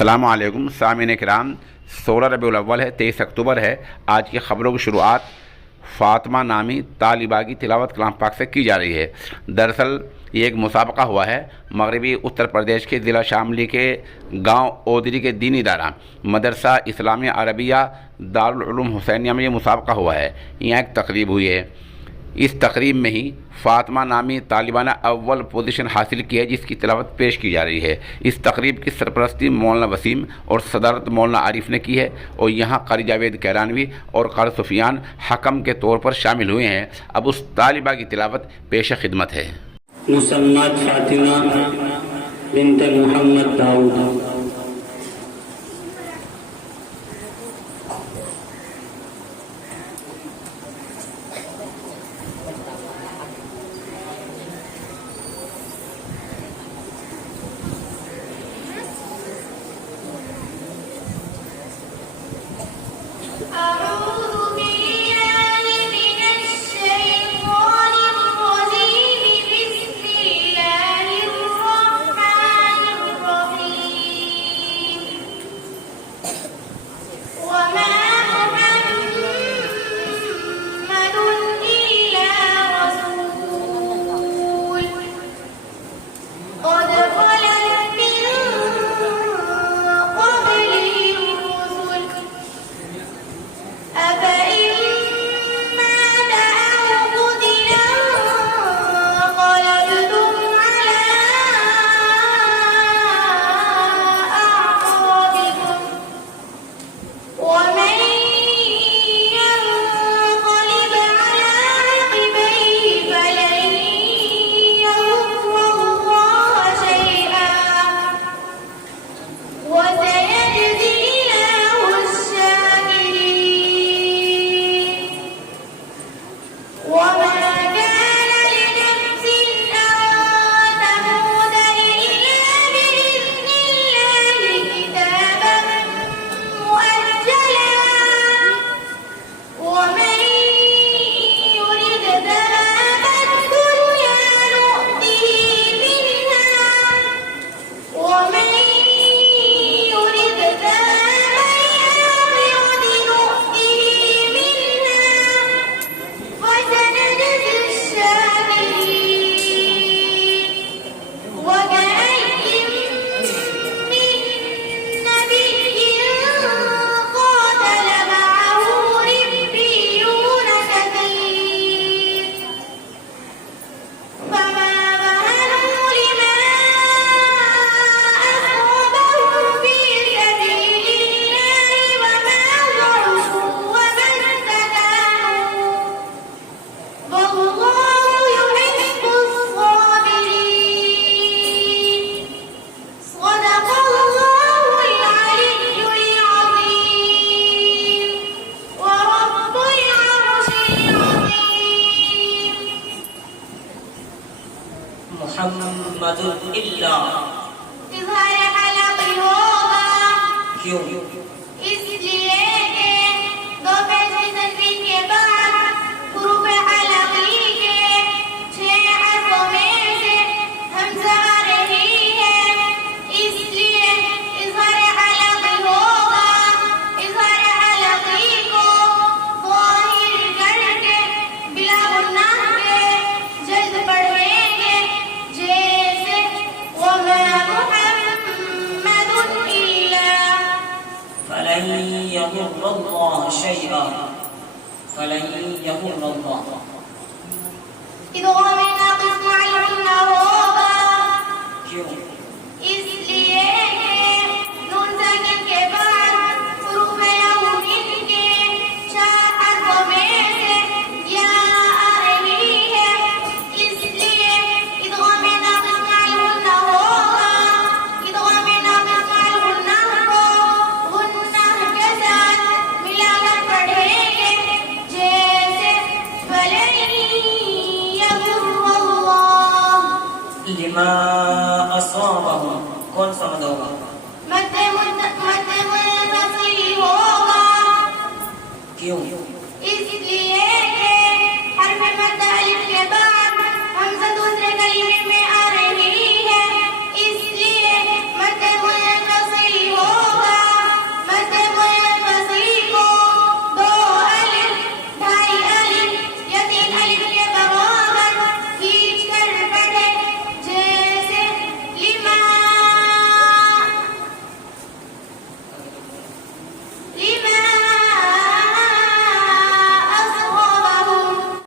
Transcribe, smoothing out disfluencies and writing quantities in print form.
السلام علیکم سامعین کرام، 16 ربیع الاول ہے، 23 اکتوبر ہے۔ آج کی خبروں کی شروعات فاطمہ نامی طالبہ کی تلاوت کلام پاک سے کی جا رہی ہے۔ دراصل یہ ایک مسابقہ ہوا ہے مغربی اتر پردیش کے ضلع شاملی کے گاؤں اودری کے دینی ادارہ مدرسہ اسلامیہ عربیہ دارالعلوم حسینیہ میں یہ مسابقہ ہوا ہے۔ یہاں ایک تقریب ہوئی ہے۔ اس تقریب میں ہی فاطمہ نامی طالبہ نے اول پوزیشن حاصل کی ہے، جس کی تلاوت پیش کی جا رہی ہے۔ اس تقریب کی سرپرستی مولانا وسیم اور صدارت مولانا عارف نے کی ہے، اور یہاں قاری جاوید کیرانوی اور قاری سفیان حکم کے طور پر شامل ہوئے ہیں۔ اب اس طالبہ کی تلاوت پیش خدمت ہے۔ مسمات فاطمہ بنت محمد داؤد۔ محمد الا اظہار حلقی ہوگا، کیوں؟ اس لیے کہ دو پیش تنوین کے بعد حروف حلقی کے 6 حرفوں میں سے حمزہ آ رہی ہے، اس لیے اظہار حلقی ہوگا۔ اظہار حلقی کو ظاہر کر کے بلا گناہ کے جلد پڑھیں گے، جیسے وما محمد الا فلن يضر الله شيئا، فلن يضر الله۔ ادغام ناقص مع الغنہ ہوگا، کیوں؟ اس لیے کہ نون ساکن کے بعد حروف یومین کے 4 حرفوں میں سے یا آ رہی ہے، اس لیے ادغام ناقص مع الغنہ ہوگا۔ ادغام ناقص مع الغنہ کو غنہ کے ساتھ ملا کر پڑھیں گے، جیسے فلن یضر اللہ۔ لما اصابهم، کون سا مد ہوگا؟ مد منفصل ہوگا، کیوں؟